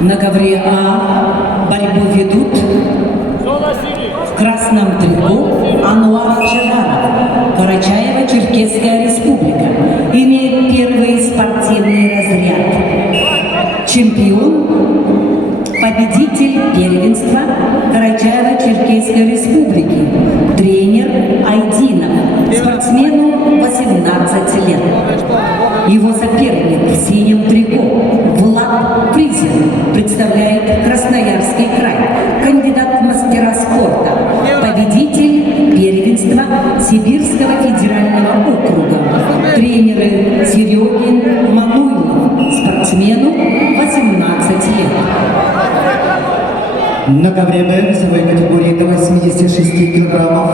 На ковре А борьбу ведут в красном трико Ануар Чадаров, Карачаево-Черкесская республика, имеет первый спортивный разряд. Чемпион, победитель первенства Карачаево-Черкесской республики, тренер Айдинов, спортсмену 18 лет. Его соперник в синем трико Влад Призин представляет Красноярский край, кандидат в мастера спорта, победитель первенства Сибирского федерального округа, тренеры Серегин, Мануйлов, спортсмену 18 лет. На ковре Б весовой категории до 86 килограммов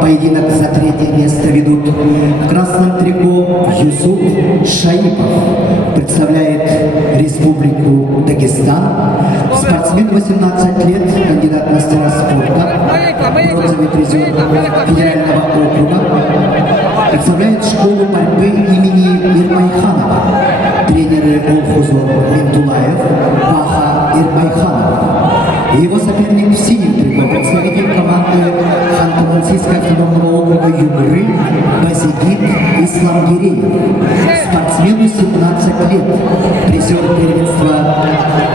поединок за третье место ведут в красном трико Юсуп Шаипов, представляет Республику Дагестан, спортсмен 18 лет, кандидат в мастера спорта, бронзовый призер федерального округа, представляет школу борьбы имени Ирмайханова, тренеры Олхузор Ментулаев, Баха Ирмайханов. Его соперник в синем трико, представитель команды Ханты-Мансийского автономного округа Югры Базигит Исламгиреев, спортсмену 17 лет, призер первенства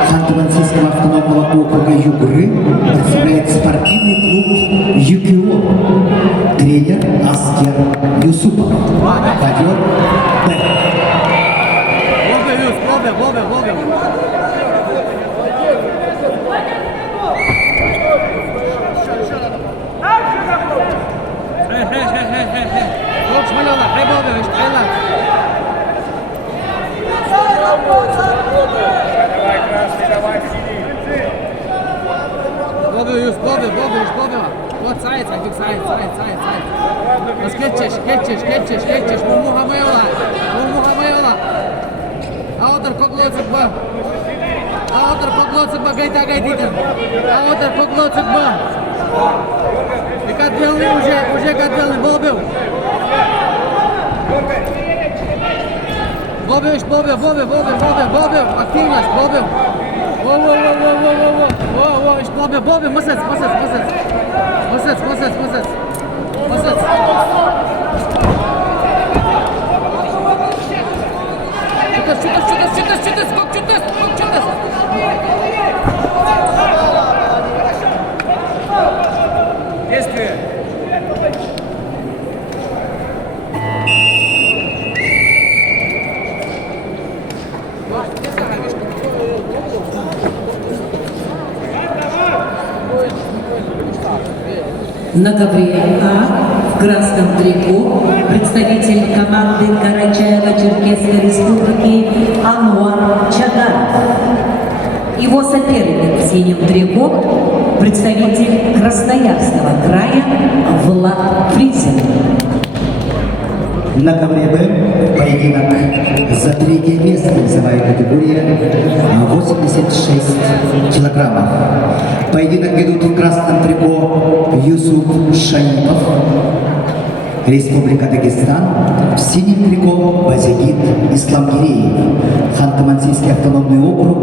Ханты-Мансийского автономного округа Югры, представляет спортивный клуб ЮКИО, тренер Аскер Юсупов, ковер Б. Вот Zeit, Zeit. Was geçiş. Muhammedola. Autor koklotsuk ba, gayta gaytidin. Autor koklotsuk ba. И катвелный уже катвелный, Бобил. Бобил, активность, Бобил. Бобил, масец. Чутас. Действие. На ковре А в красном трико представитель команды Карачаево-Черкесской республики Ануар Чадаров. Его соперник в синем трико представитель Красноярского края Влад Призин. На ковре Б поединок за третье место, весовая категория 86 килограммов. Поединок ведут в красном трико Юсуп Шаипов, Республика Дагестан, в синем трико Базигит Исламгиреев, Ханты-Мансийский автономный округ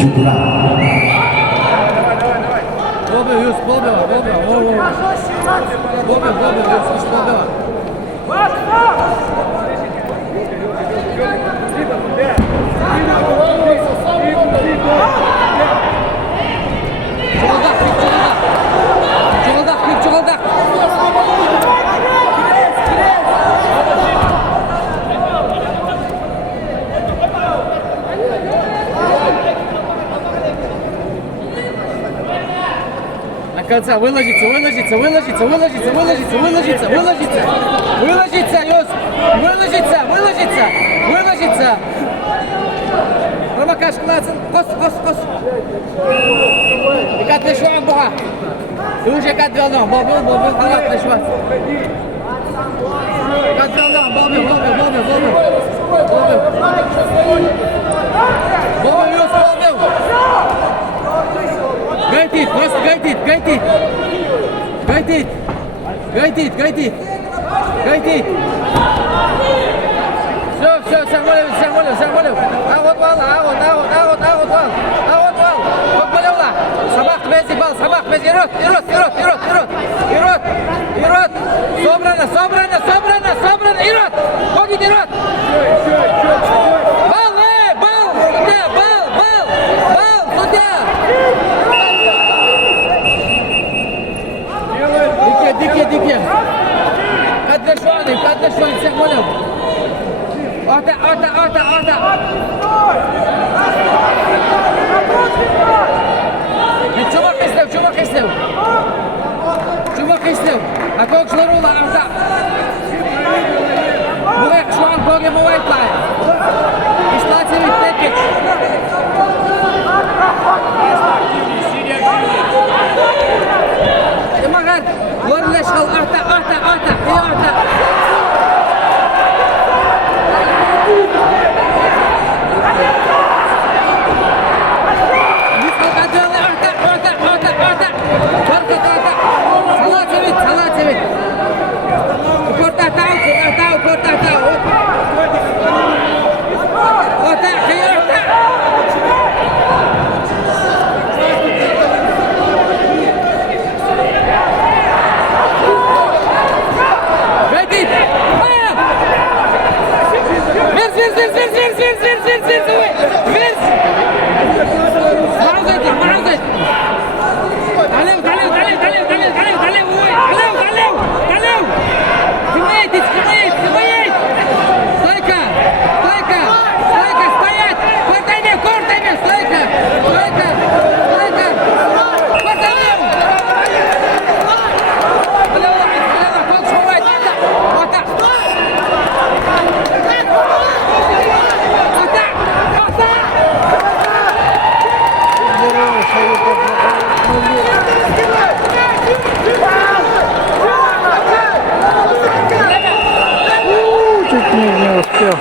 Югра. Чувалдак. До конца выложится, Промокаш клацан, кос. И как лишь вам буга. И уже как делно, бобил, халат лишь вас. Как делно, бобил. Гайтит. Все, молю. А вот вал. бал, замах, вперед, вперед, вперед, вперед, вперед, вперед, вперед, собрано, собрано, собрано, собрано, вперед, ноги вперед. Бал, судья, бал, судья. Дике. Кадрашвани, всех молил. Орта. Çubuk istev. Akok şlarula orta. Buraya şu an bölge bu white line. İşlatı bittik. Magar. Varleş kal orta. İyi orta.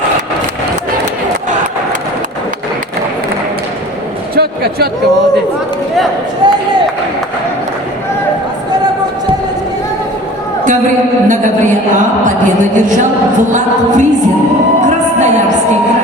Четко, молодец. На ковре А победу держал Влад Фризин, Красноярский край.